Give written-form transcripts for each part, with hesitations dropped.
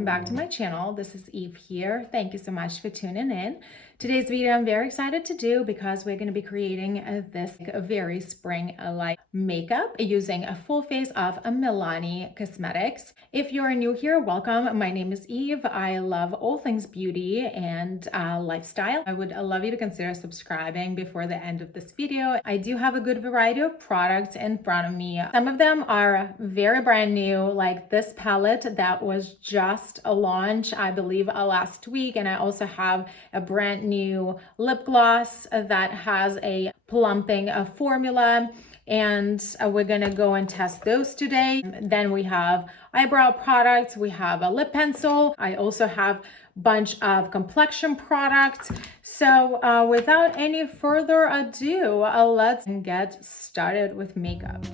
welcome back to my channel. This is Eve here. Thank you so much for tuning in. Today's video I'm very excited to do because we're going to be creating this very spring-like makeup using a full face of Milani Cosmetics. If you're new here, welcome. My name is Eve. I love all things beauty and lifestyle. I would love you to consider subscribing before the end of this video. I do have a good variety of products in front of me. Some of them are very brand new, like this palette that was just a launch, I believe, last week. And I also have a brand new lip gloss that has a plumping formula. And we're gonna go and test those today. Then we have eyebrow products, we have a lip pencil. I also have a bunch of complexion products. So without any further ado, let's get started with makeup.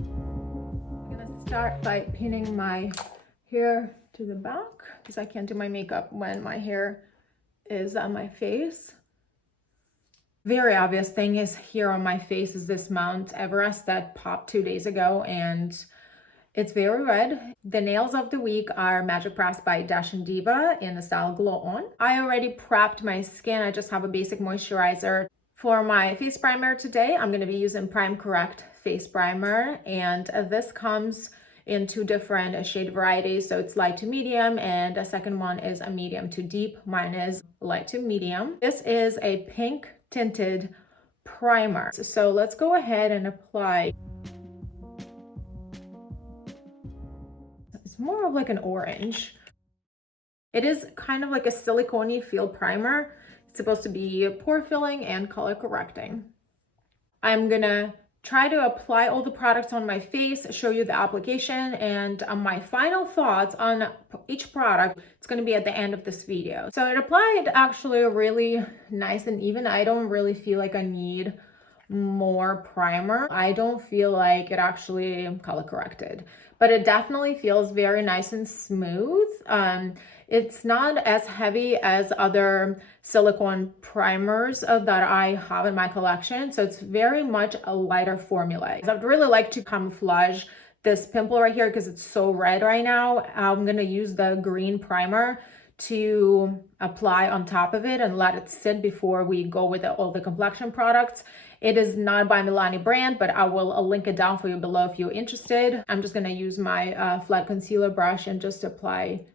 I'm gonna start by pinning my hair to the back because I can't do my makeup when my hair is on my face. Very obvious thing is here on my face is this Mount Everest that popped 2 days ago and it's very red. The nails of the week are Magic Press by Dash and Diva in the style Glow On. I already prepped my skin. I just have a basic moisturizer. For my face primer today, I'm going to be using Prime Correct face primer, and this comes in two different shade varieties. So it's light to medium, and the second one is a medium to deep. Mine is light to medium. This is a pink tinted primer. So let's go ahead and apply. It's more of like an orange. It is kind of like a silicone-y feel primer. It's supposed to be pore filling and color correcting. I'm gonna try to apply all the products on my face, show you the application, and my final thoughts on each product. It's going to be at the end of this video. So it applied actually really nice and even. I don't really feel like I need more primer. I don't feel like it actually color corrected, but it definitely feels very nice and smooth. It's not as heavy as other silicone primers that I have in my collection. So it's very much a lighter formula. I'd really like to camouflage this pimple right here because it's so red right now. I'm gonna use the green primer to apply on top of it and let it sit before we go with all the complexion products. It is not by Milani brand, but I will link it down for you below if you're interested. I'm just gonna use my flat concealer brush and just apply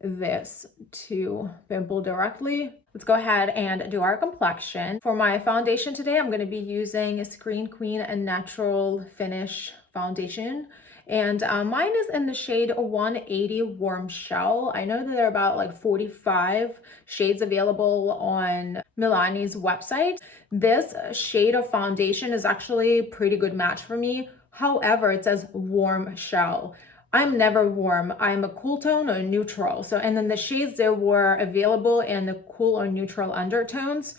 this to pimple directly. Let's go ahead and do our complexion. For my foundation today, I'm going to be using a Screen Queen and Natural Finish foundation. And mine is in the shade 180 Warm Shell. I know that there are about like 45 shades available on Milani's website. This shade of foundation is actually a pretty good match for me. However, it says Warm Shell. I'm never warm. I'm a cool tone or neutral. So, and then the shades that were available in the cool or neutral undertones,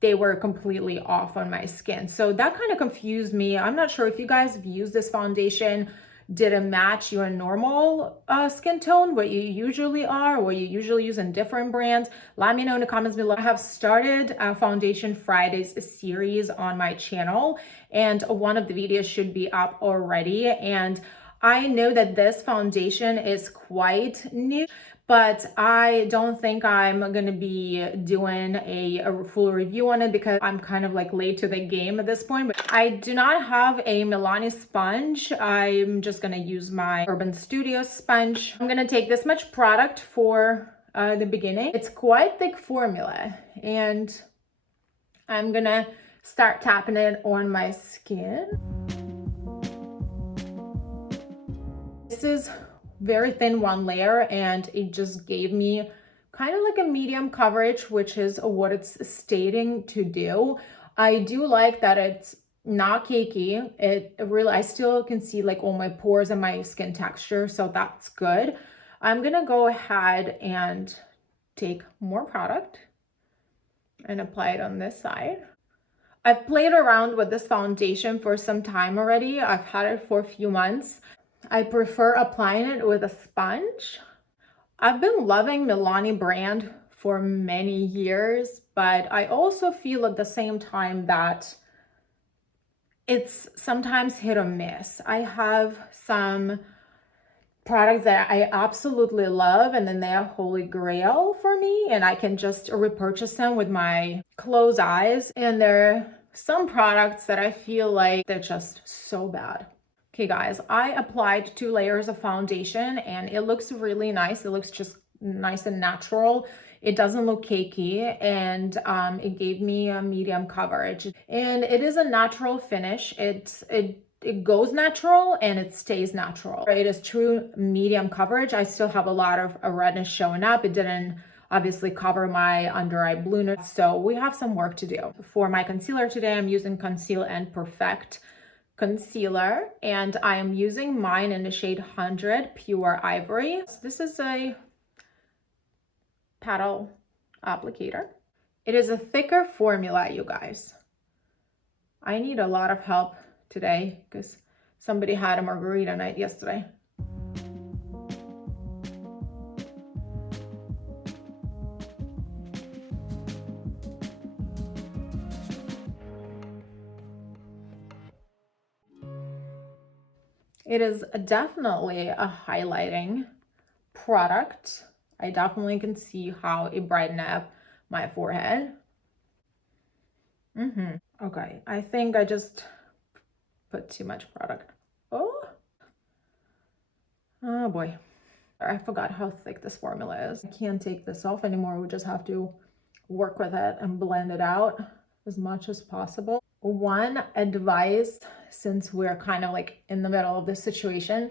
they were completely off on my skin. So that kind of confused me. I'm not sure if you guys have used this foundation. Did it match your normal skin tone, what you usually are, or you usually use in different brands? Let me know in the comments below. I have started a Foundation Fridays series on my channel, and one of the videos should be up already. And I know that this foundation is quite new, but I don't think I'm going to be doing a full review on it because I'm kind of like late to the game at this point. But I do not have a Milani sponge. I'm just going to use my Urban Studios sponge. I'm going to take this much product for the beginning. It's quite thick formula, and I'm going to start tapping it on my skin. This is very thin one layer, and it just gave me kind of like a medium coverage, which is what it's stating to do. I do like that it's not cakey. It really, I still can see like all my pores and my skin texture, so that's good. I'm gonna go ahead and take more product and apply it on this side. I've played around with this foundation for some time already. I've had it for a few months. I prefer applying it with a sponge. I've been loving Milani brand for many years, but I also feel at the same time that it's sometimes hit or miss. I have some products that I absolutely love, and then they are holy grail for me, and I can just repurchase them with my closed eyes. And there are some products that I feel like they're just so bad. Okay guys, I applied 2 layers of foundation and it looks really nice. It looks just nice and natural. It doesn't look cakey, and it gave me a medium coverage. And it is a natural finish. It goes natural and it stays natural. It is true medium coverage. I still have a lot of redness showing up. It didn't obviously cover my under eye blueness, so we have some work to do. For my concealer today, I'm using Conceal and Perfect concealer, and I am using mine in the shade 100 Pure Ivory. So this is a paddle applicator. It is a thicker formula, you guys. I need a lot of help today because somebody had a margarita night yesterday. It is definitely a highlighting product. I definitely can see how it brightened up my forehead. Okay, I think I just put too much product. Oh boy. I forgot how thick this formula is. I can't take this off anymore. We just have to work with it and blend it out as much as possible. One advice, since we're kind of like in the middle of this situation,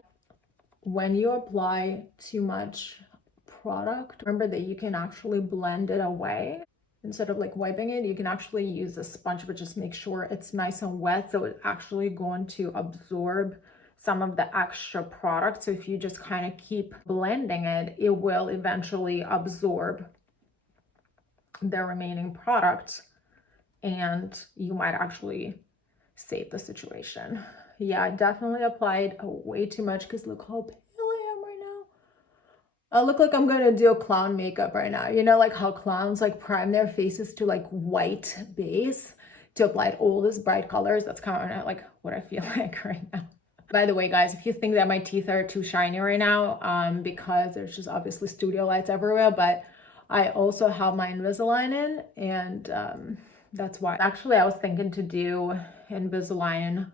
when you apply too much product, remember that you can actually blend it away. Instead of like wiping it, you can actually use a sponge, but just make sure it's nice and wet, so it's actually going to absorb some of the extra product. So if you just kind of keep blending it, it will eventually absorb the remaining product, and you might actually save the situation. Yeah, I definitely applied way too much because look how pale I am right now. I look like I'm gonna do a clown makeup right now. You know, like how clowns like prime their faces to like white base to apply all these bright colors. That's kind of like what I feel like right now. By the way, guys, if you think that my teeth are too shiny right now, because there's just obviously studio lights everywhere, but I also have my Invisalign in, and that's why. Actually, I was thinking to do Invisalign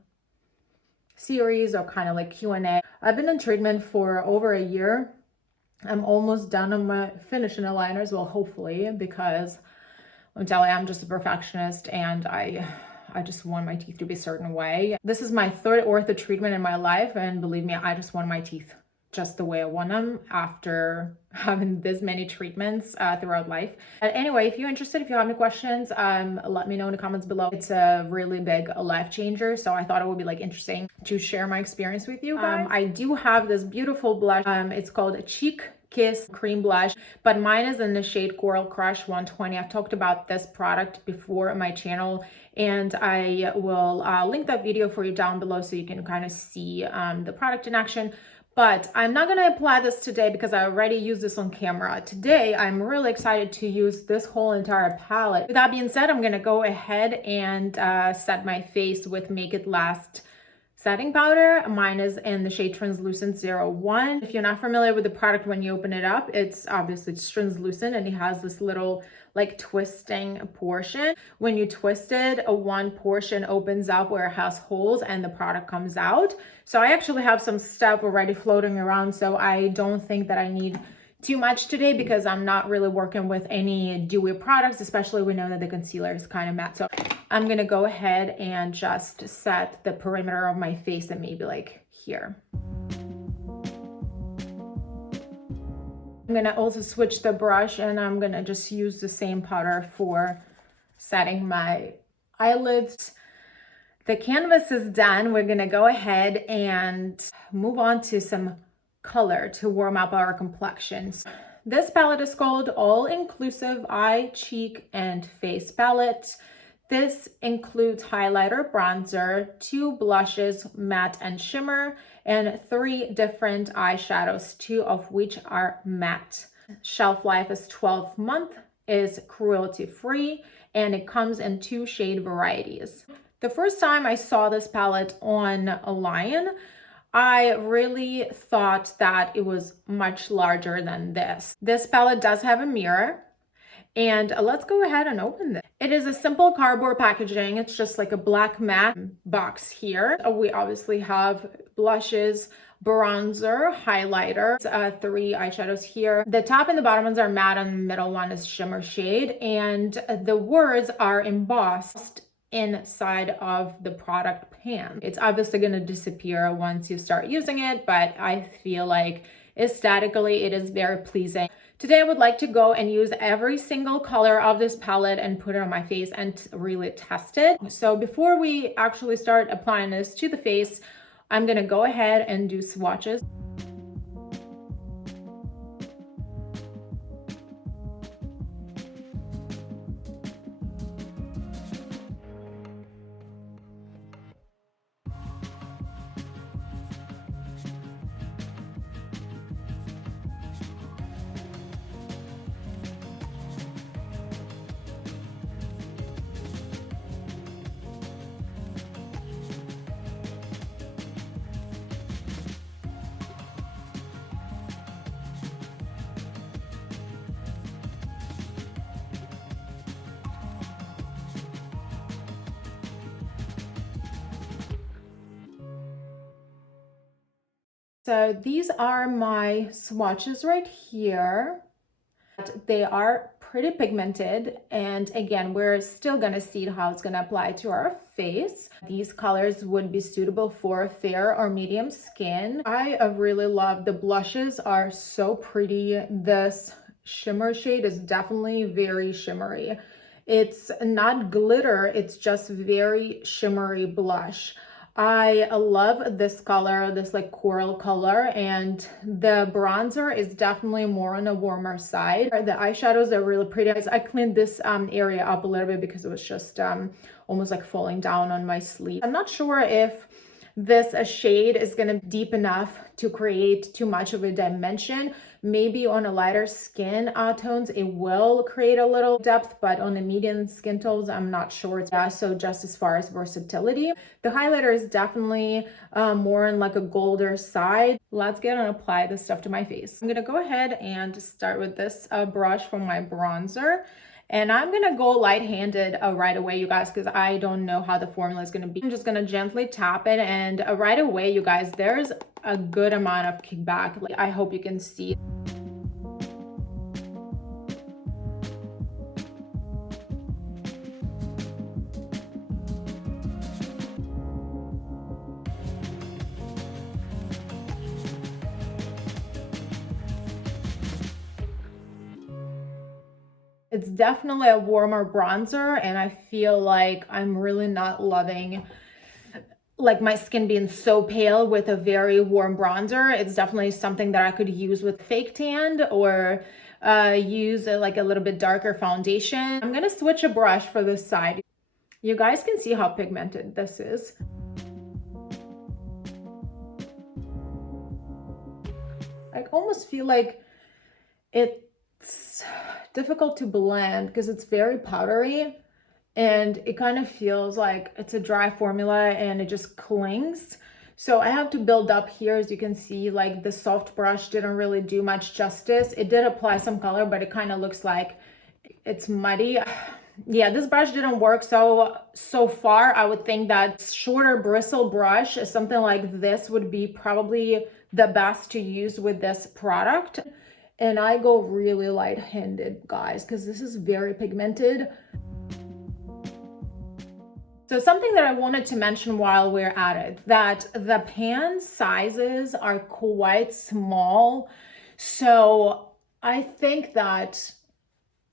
series or kind of like Q&A. I've been in treatment for over a year. I'm almost done on my finishing aligners, well, hopefully, because I'm telling you, I'm just a perfectionist, and I just want my teeth to be a certain way. This is my 3rd ortho treatment in my life, and believe me, I just want my teeth just the way I want them after having this many treatments throughout life. But anyway, if you're interested, if you have any questions, let me know in the comments below. It's a really big life changer, so I thought it would be like interesting to share my experience with you guys. I do have this beautiful blush. It's called a Cheek Kiss Cream Blush, but mine is in the shade Coral Crush 120. I've talked about this product before on my channel, and I will link that video for you down below so you can kind of see the product in action. But I'm not going to apply this today because I already used this on camera. Today, I'm really excited to use this whole entire palette. With that being said, I'm going to go ahead and set my face with Make It Last setting powder. Mine is in the shade Translucent 01. If you're not familiar with the product, when you open it up, it's translucent, and it has this little like twisting portion. When you twist it, one portion opens up where it has holes and the product comes out. So I actually have some stuff already floating around, so I don't think that I need too much today because I'm not really working with any dewy products, especially we know that the concealer is kind of matte. So I'm gonna go ahead and just set the perimeter of my face and maybe like here. I'm gonna also switch the brush, and I'm gonna just use the same powder for setting my eyelids. The canvas is done. We're gonna go ahead and move on to some color to warm up our complexions. This palette is called All Inclusive Eye, Cheek, and Face Palette. This includes highlighter, bronzer, 2 blushes, matte and shimmer, and 3 different eyeshadows, 2 of which are matte. Shelf life is 12 months, is cruelty-free, and it comes in 2 shade varieties. The first time I saw this palette online, I really thought that it was much larger than this. This palette does have a mirror. And let's go ahead and open this. It is a simple cardboard packaging. It's just like a black matte box here. We obviously have blushes, bronzer, highlighter, 3 eyeshadows here. The top and the bottom ones are matte and the middle one is shimmer shade. And the words are embossed inside of the product pan. It's obviously going to disappear once you start using it, but I feel like aesthetically it is very pleasing. Today I would like to go and use every single color of this palette and put it on my face and really test it. So before we actually start applying this to the face, I'm gonna go ahead and do swatches. So these are my swatches right here. They are pretty pigmented, and again, we're still gonna see how it's gonna apply to our face. These colors would be suitable for fair or medium skin. I really love the blushes, are so pretty. This shimmer shade is definitely very shimmery. It's not glitter, it's just very shimmery blush. I love this color, this like coral color, and the bronzer is definitely more on a warmer side. The eyeshadows are really pretty. I cleaned this area up a little bit because it was just almost like falling down on my sleeve. I'm not sure if this shade is going to be deep enough to create too much of a dimension. Maybe on a lighter skin tones it will create a little depth, but on the medium skin tones I'm not sure. Yeah, so just as far as versatility, the highlighter is definitely more on like a golder side. Let's get and apply this stuff to my face. I'm gonna go ahead and start with this brush for my bronzer. And I'm gonna go light-handed right away, you guys, because I don't know how the formula is gonna be. I'm just gonna gently tap it, and right away, you guys, there's a good amount of kickback. Like, I hope you can see. It's definitely a warmer bronzer, and I feel like I'm really not loving like my skin being so pale with a very warm bronzer. It's definitely something that I could use with fake tan or use like a little bit darker foundation. I'm gonna switch a brush for this side. You guys can see how pigmented this is. I almost feel like it's difficult to blend because it's very powdery, and it kind of feels like it's a dry formula and it just clings. So I have to build up here. As you can see, like the soft brush didn't really do much justice. It did apply some color, but it kind of looks like it's muddy. Yeah, this brush didn't work. So far I would think that shorter bristle brush, something like this, would be probably the best to use with this product. And I go really light-handed, guys, because this is very pigmented. So something that I wanted to mention while we're at it, that the pan sizes are quite small. So I think that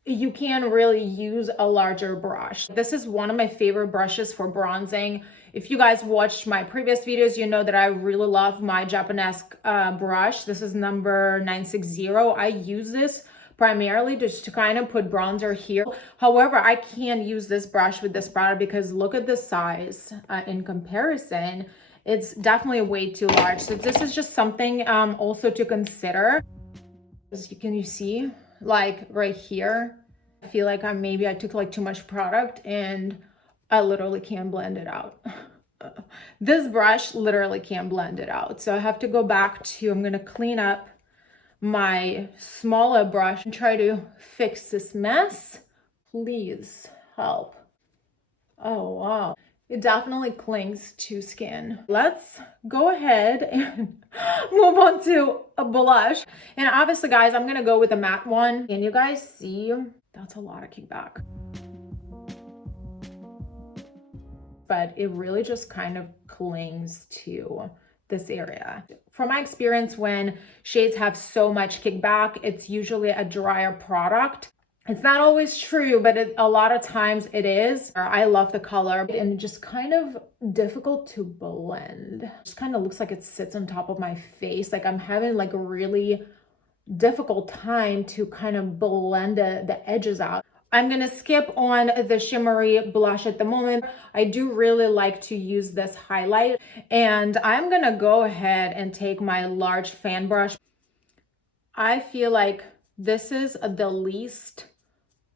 you can really use a larger brush. This is one of my favorite brushes for bronzing. If you guys watched my previous videos, you know that I really love my Japanese brush. This is number 960. I use this primarily just to kind of put bronzer here. However, I can't use this brush with this product because look at the size in comparison. It's definitely way too large. So this is just something also to consider. As you can see, like right here, I feel like maybe I took like too much product and I literally can't blend it out. this brush literally can't blend it out. So I have to go back to, I'm gonna clean up my smaller brush and try to fix this mess. Please help. Oh, wow. It definitely clings to skin. Let's go ahead and move on to a blush. And obviously, guys, I'm gonna go with a matte one. Can you guys see? That's a lot of kickback. But it really just kind of clings to this area. From my experience, when shades have so much kickback, it's usually a drier product. It's not always true, but a lot of times it is. I love the color and just kind of difficult to blend. It just kind of looks like it sits on top of my face. Like I'm having like a really difficult time to kind of blend the edges out. I'm gonna skip on the shimmery blush at the moment. I do really like to use this highlight, and I'm gonna go ahead and take my large fan brush. I feel like this is the least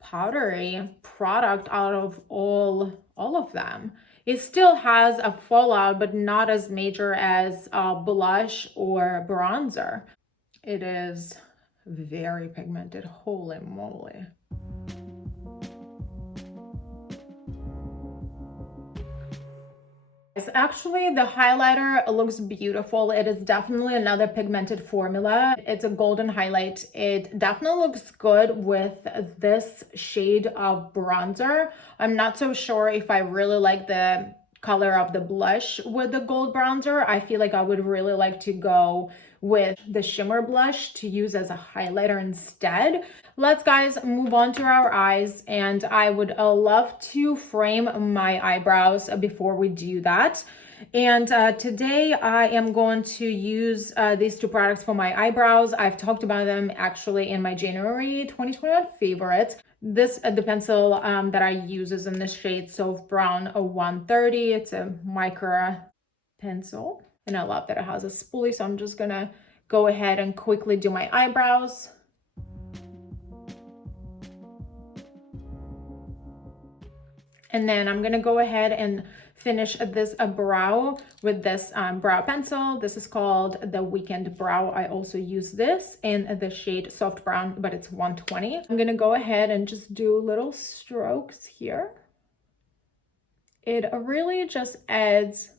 powdery product out of all of them. It still has a fallout, but not as major as blush or bronzer. It is very pigmented, holy moly. Actually, the highlighter looks beautiful. It is definitely another pigmented formula. It's a golden highlight. It definitely looks good with this shade of bronzer. I'm not so sure if I really like the color of the blush with the gold bronzer. I feel like I would really like to go with the shimmer blush to use as a highlighter instead. Let's guys move on to our eyes, and I would love to frame my eyebrows before we do that. And today I am going to use these two products for my eyebrows. I've talked about them actually in my January 2021 favorites. This the pencil that I use is in the shade Soft Brown 130. It's a micro pencil, and I love that it has a spoolie, so I'm just gonna go ahead and quickly do my eyebrows. And then I'm gonna go ahead and finish this brow with this brow pencil. This is called the Weekend Brow. I also use this in the shade Soft Brown, but it's 120. I'm gonna go ahead and just do little strokes here. It really just adds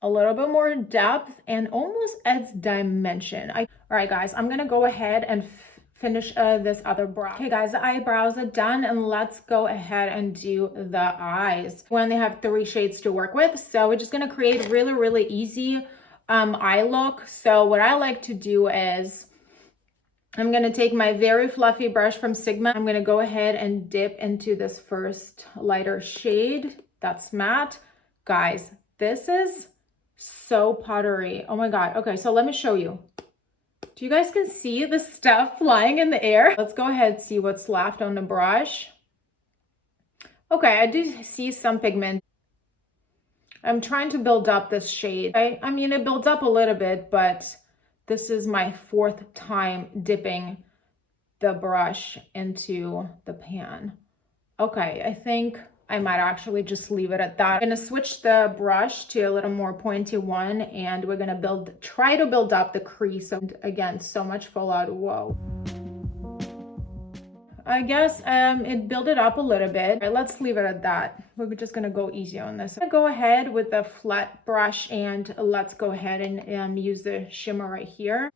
a little bit more depth and almost adds dimension. All right, guys, I'm gonna go ahead and finish this other brow. Okay, guys, the eyebrows are done, and let's go ahead and do the eyes. We only have 3 shades to work with, so we're just gonna create really easy eye look. So what I like to do is I'm gonna take my very fluffy brush from Sigma. I'm gonna go ahead and dip into this first lighter shade that's matte. Guys, this is so powdery. Oh my god. Okay, so let me show you. Do you guys can see the stuff flying in the air? Let's go ahead and see what's left on the brush. Okay, I do see some pigment. I'm trying to build up this shade. I mean, it builds up a little bit, but this is my 4th time dipping the brush into the pan. Okay, I think I might actually just leave it at that. I'm gonna switch the brush to a little more pointy one, and we're gonna try to build up the crease. And again, so much fallout, whoa. I guess it built it up a little bit. All right, let's leave it at that. We're just gonna go easy on this. I'm gonna go ahead with the flat brush, and let's go ahead and use the shimmer right here.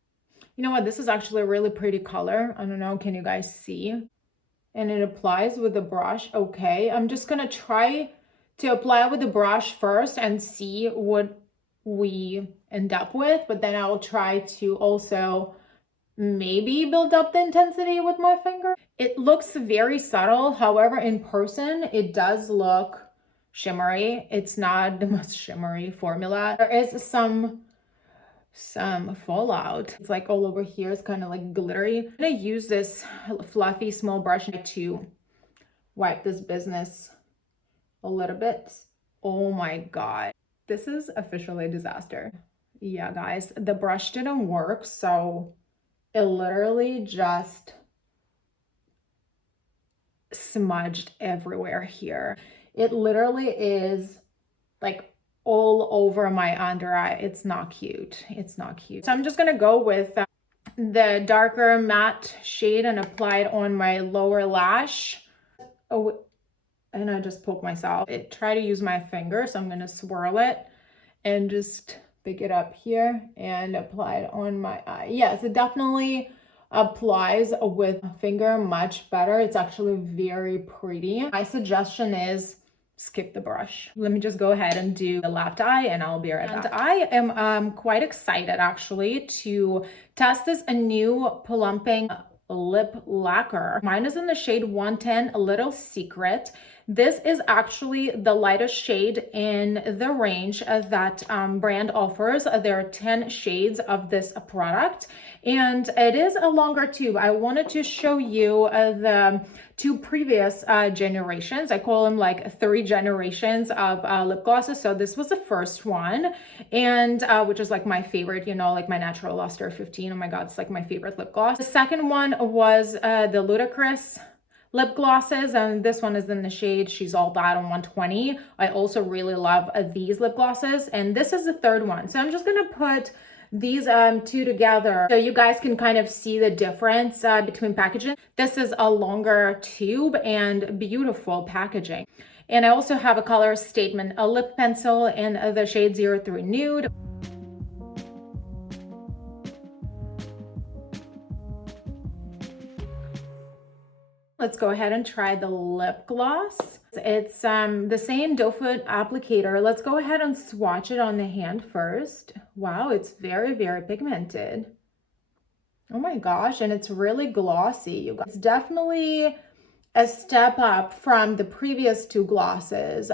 You know what, this is actually a really pretty color. I don't know, can you guys see? And it applies with the brush. Okay, I'm just gonna try to apply with the brush first and see what we end up with, but then I'll try to also maybe build up the intensity with my finger. It looks very subtle, however in person it does look shimmery. It's not the most shimmery formula. There is some fallout. It's like all over here. It's kind of like glittery. I'm gonna use this fluffy small brush to wipe this business a little bit. Oh my god, this is officially a disaster. Yeah, guys, the brush didn't work, so it literally just smudged everywhere here. It literally is like all over my under eye. It's not cute. It's not cute. So I'm just gonna go with the darker matte shade and apply it on my lower lash. Oh, and I just poke myself. Try to use my finger, so I'm gonna swirl it and just pick it up here and apply it on my eye. Yes, it definitely applies with a finger much better. It's actually very pretty. My suggestion is skip the brush. Let me just go ahead and do the left eye and I'll be right back. And I am quite excited actually to test this a new plumping lip lacquer. Mine is in the shade 110, a little secret. This is actually the lightest shade in the range that brand offers. There are 10 shades of this product and it is a longer tube. I wanted to show you the two previous generations. I call them like 3 generations of lip glosses. So this was the first one, and which is like my favorite, you know, like my Natural Luster 15. Oh my God, it's like my favorite lip gloss. The second one was the Ludicrous lip glosses, and this one is in the shade She's All That on 120. I also really love these lip glosses, and this is the third one. So I'm just gonna put these two together so you guys can kind of see the difference between packaging. This is a longer tube and beautiful packaging. And I also have a color statement, a lip pencil in the shade 03 Nude. Let's go ahead and try the lip gloss. It's the same doe foot applicator. Let's go ahead and swatch it on the hand first. Wow, it's very, very pigmented. Oh my gosh, and it's really glossy, you guys. It's definitely a step up from the previous 2 glosses.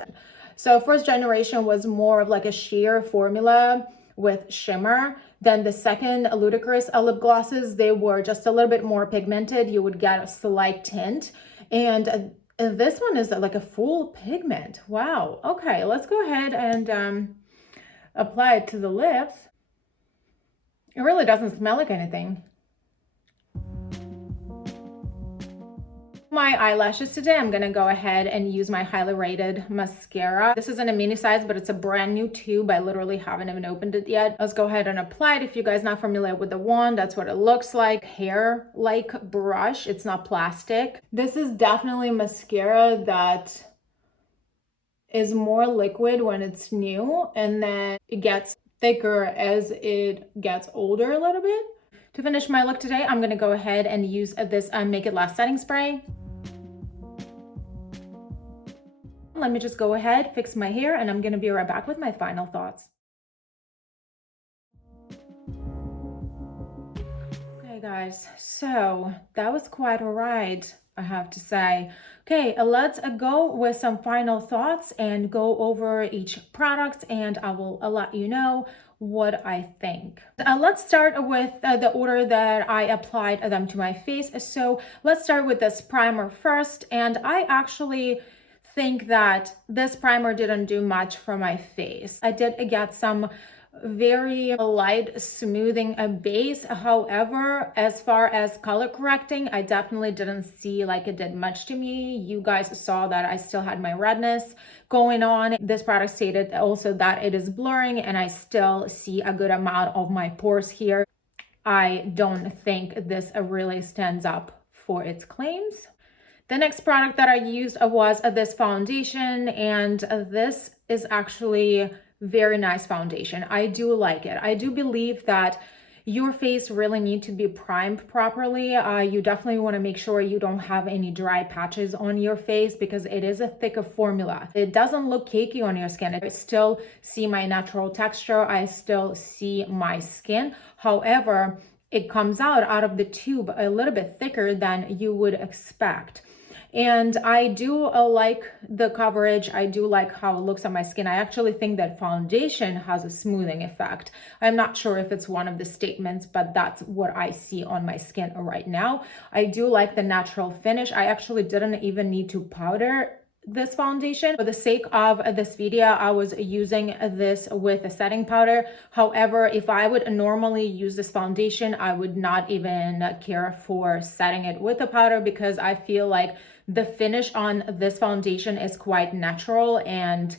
So first generation was more of like a sheer formula with shimmer. Then the second Ludicrous lip glosses, they were just a little bit more pigmented. You would get a slight tint. And this one is like a full pigment. Wow. Okay, let's go ahead and apply it to the lips. It really doesn't smell like anything. My eyelashes today, I'm gonna go ahead and use my highly rated mascara. This isn't a mini size, but it's a brand new tube. I literally haven't even opened it yet. Let's go ahead and apply it. If you guys not familiar with the wand, that's what it looks like. Hair-like brush, it's not plastic. This is definitely mascara that is more liquid when it's new, and then it gets thicker as it gets older a little bit. To finish my look today, I'm gonna go ahead and use this Make It Last setting spray. Let me just go ahead, fix my hair, and I'm gonna be right back with my final thoughts. Okay guys, so that was quite a ride, I have to say. Okay, let's go with some final thoughts and go over each product, and I will let you know what I think. Let's start with the order that I applied them to my face. So let's start with this primer first, and I actually think that this primer didn't do much for my face. I did get some very light smoothing base. However, as far as color correcting, I definitely didn't see like it did much to me. You guys saw that I still had my redness going on. This product stated also that it is blurring, and I still see a good amount of my pores here. I don't think this really stands up for its claims. The next product that I used was this foundation, and this is actually very nice foundation. I do like it. I do believe that your face really needs to be primed properly. You definitely want to make sure you don't have any dry patches on your face because it is a thicker formula. It doesn't look cakey on your skin. I still see my natural texture. I still see my skin. However, it comes out of the tube a little bit thicker than you would expect. And I do like the coverage. I do like how it looks on my skin. I actually think that foundation has a smoothing effect. I'm not sure if it's one of the statements, but that's what I see on my skin right now. I do like the natural finish. I actually didn't even need to powder this foundation. For the sake of this video, I was using this with a setting powder. However, if I would normally use this foundation, I would not even care for setting it with a powder because I feel like the finish on this foundation is quite natural and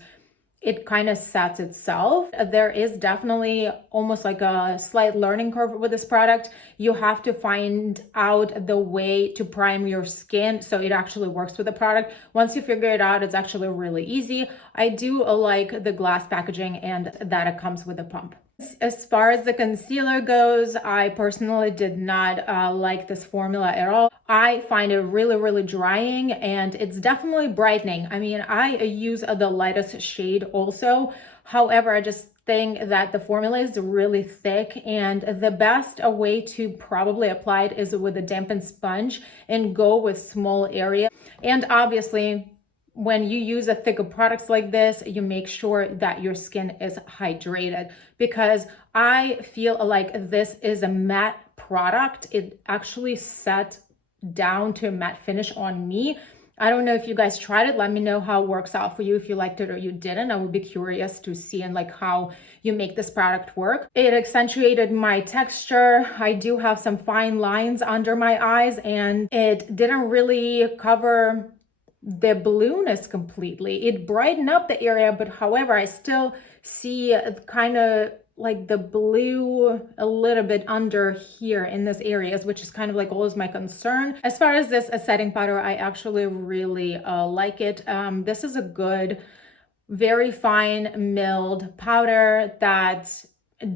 it kind of sets itself. There is definitely almost like a slight learning curve with this product. You have to find out the way to prime your skin so it actually works with the product. Once you figure it out, it's actually really easy. I do like the glass packaging and that it comes with a pump. As far as the concealer goes, I personally did not like this formula at all. I find it really drying, and it's definitely brightening. I mean, I use the lightest shade also. However, I just think that the formula is really thick, and the best way to probably apply it is with a dampened sponge and go with small area. And obviously, when you use a thicker products like this, you make sure that your skin is hydrated, because I feel like this is a matte product. It actually set down to a matte finish on me. I don't know if you guys tried it. Let me know how it works out for you, if you liked it or you didn't. I would be curious to see and like how you make this product work. It accentuated my texture. I do have some fine lines under my eyes, and it didn't really cover the blueness completely. It brightened up the area, but however, I still see kind of like the blue a little bit under here in this areas, which is kind of like always my concern. As far as this setting powder, I actually really like it. This is a good, very fine milled powder that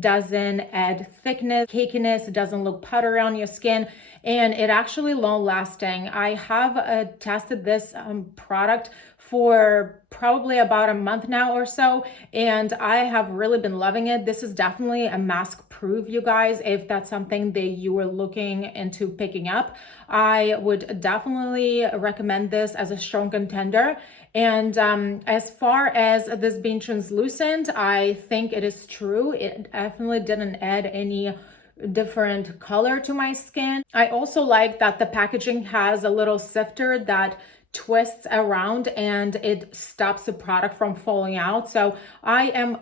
doesn't add thickness, cakiness, it doesn't look powdery on your skin, and it actually long lasting. I have tested this product for probably about a month now or so, and I have really been loving it. This is definitely a mask proof, you guys. If that's something that you are looking into picking up, I would definitely recommend this as a strong contender. And as far as this being translucent, I think it is true. It definitely didn't add any different color to my skin. I also like that the packaging has a little sifter that twists around and it stops the product from falling out. So I am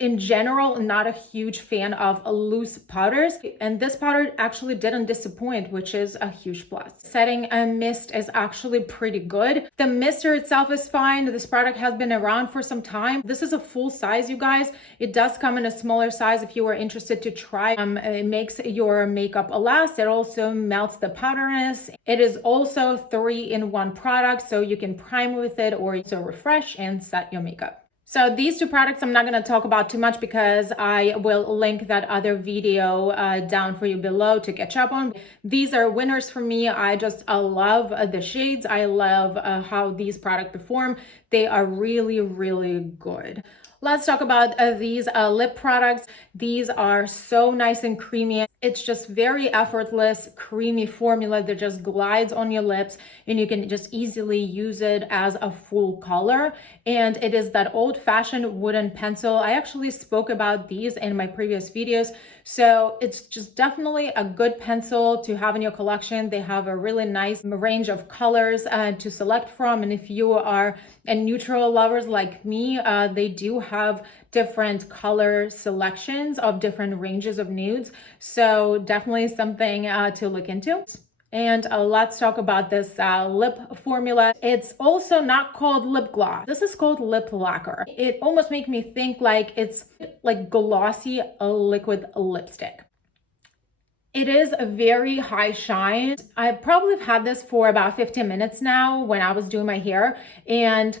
in general not a huge fan of loose powders, and this powder actually didn't disappoint, which is a huge plus. Setting a mist is actually pretty good. The mister itself is fine. This product has been around for some time. This is a full size, you guys. It does come in a smaller size if you are interested to try. It makes your makeup last. It also melts the powderiness. It is also 3-in-1 product, so you can prime with it or also refresh and set your makeup. So these two products I'm not going to talk about too much because I will link that other video down for you below to catch up on. These are winners for me. I just love the shades. I love how these products perform. They are really good. Let's talk about these lip products. These are so nice and creamy. It's just very effortless, creamy formula that just glides on your lips, and you can just easily use it as a full color. And it is that old-fashioned wooden pencil. I actually spoke about these in my previous videos. So it's just definitely a good pencil to have in your collection. They have a really nice range of colors to select from. And if you are a neutral lovers like me, they do have different color selections of different ranges of nudes. So definitely something to look into. And let's talk about this lip formula. It's also not called lip gloss. This is called lip lacquer. It almost makes me think like it's like glossy liquid lipstick. It is a very high shine. I probably have had this for about 15 minutes now when I was doing my hair, and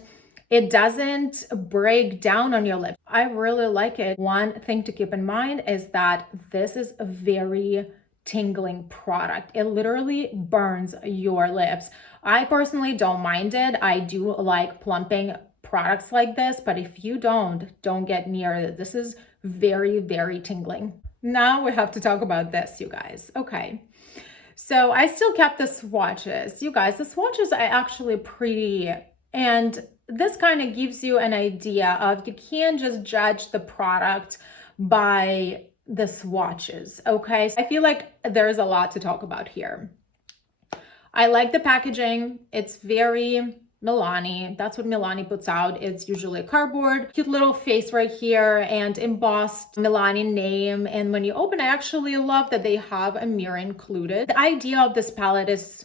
it doesn't break down on your lips. I really like it. One thing to keep in mind is that this is a very tingling product. It literally burns your lips. I personally don't mind it. I do like plumping products like this, but if you don't get near it. This is very tingling. Now we have to talk about this, you guys. Okay. So I still kept the swatches. You guys, the swatches are actually pretty, and this kind of gives you an idea of, you can't just judge the product by the swatches, okay? I feel like there's a lot to talk about here. I like the packaging. It's very Milani. That's what Milani puts out. It's usually a cardboard, cute little face right here, and embossed Milani name. And when you open, I actually love that they have a mirror included. The idea of this palette is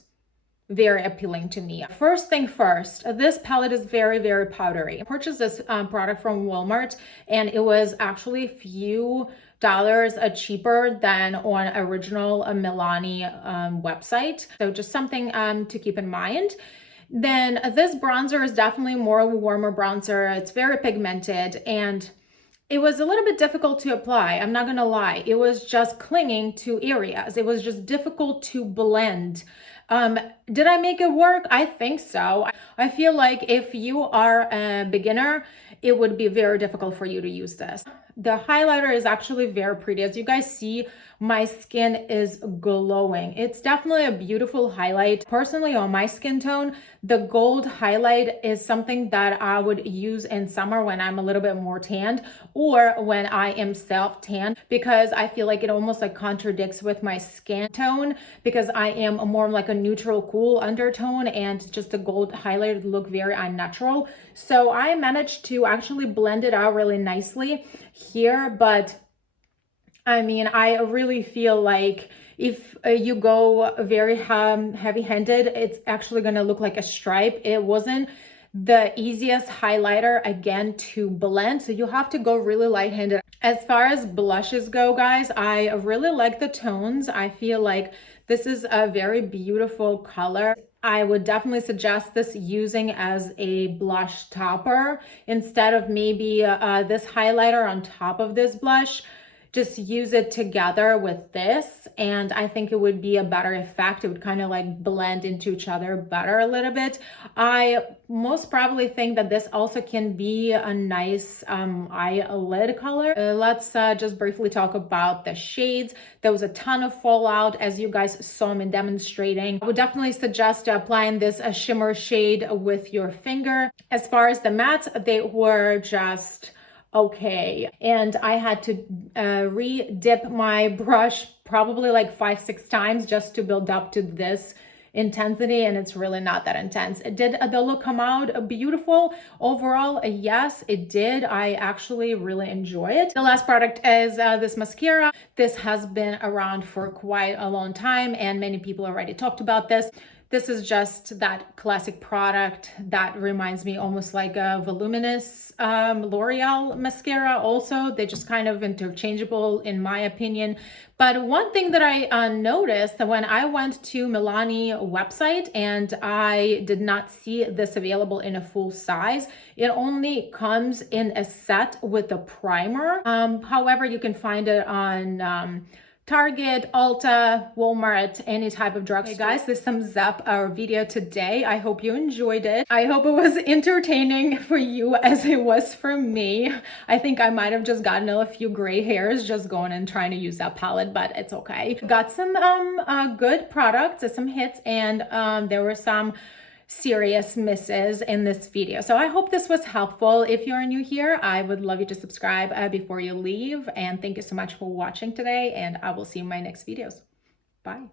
very appealing to me. First thing first, this palette is very, very powdery. I purchased this product from Walmart, and it was actually a few dollars cheaper than on original Milani website. So just something to keep in mind. Then this bronzer is definitely more warmer bronzer. It's very pigmented, and it was a little bit difficult to apply. I'm not gonna lie. It was just clinging to areas. It was just difficult to blend. Did I make it work? I think so. I feel like if you are a beginner, it would be very difficult for you to use this. The highlighter is actually very pretty. As you guys see, my skin is glowing. It's definitely a beautiful highlight. Personally, on my skin tone, the gold highlight is something that I would use in summer when I'm a little bit more tanned, or when I am self-tanned, because I feel like it almost like contradicts with my skin tone, because I am more like a neutral cool undertone, and just the gold highlight look very unnatural. So I managed to actually blend it out really nicely here, but I mean, I really feel like if you go very heavy-handed, it's actually gonna look like a stripe. It wasn't the easiest highlighter, again, to blend, so you have to go really light-handed. As far as blushes go, guys, I really like the tones. I feel like this is a very beautiful color. I would definitely suggest this using as a blush topper instead of maybe this highlighter on top of this blush. Just use it together with this, and I think it would be a better effect. It would kind of like blend into each other better a little bit. I most probably think that this also can be a nice eyelid color. Let's just briefly talk about the shades. There was a ton of fallout, as you guys saw me demonstrating. I would definitely suggest applying this shimmer shade with your finger. As far as the mattes, they were just okay, and I had to re-dip my brush probably like 5-6 times just to build up to this intensity, and it's really not that intense. Did the look come out beautiful overall? Yes, it did. I actually really enjoy it. The last product is this mascara. This has been around for quite a long time, and many people already talked about this. This is just that classic product that reminds me almost like a voluminous L'Oreal mascara. Also, they're just kind of interchangeable in my opinion. But one thing that I noticed when I went to Milani website and I did not see this available in a full size, it only comes in a set with a primer. However, you can find it on Target, Ulta, Walmart, any type of drugstore. Hey guys, this sums up our video today. I hope you enjoyed it. I hope it was entertaining for you as it was for me. I think I might have just gotten a few gray hairs just going and trying to use that palette, but it's okay. Got some good products, some hits, and there were some serious misses in this video. So I hope this was helpful. If you're new here, I would love you to subscribe before you leave. And thank you so much for watching today, and I will see you in my next videos. Bye.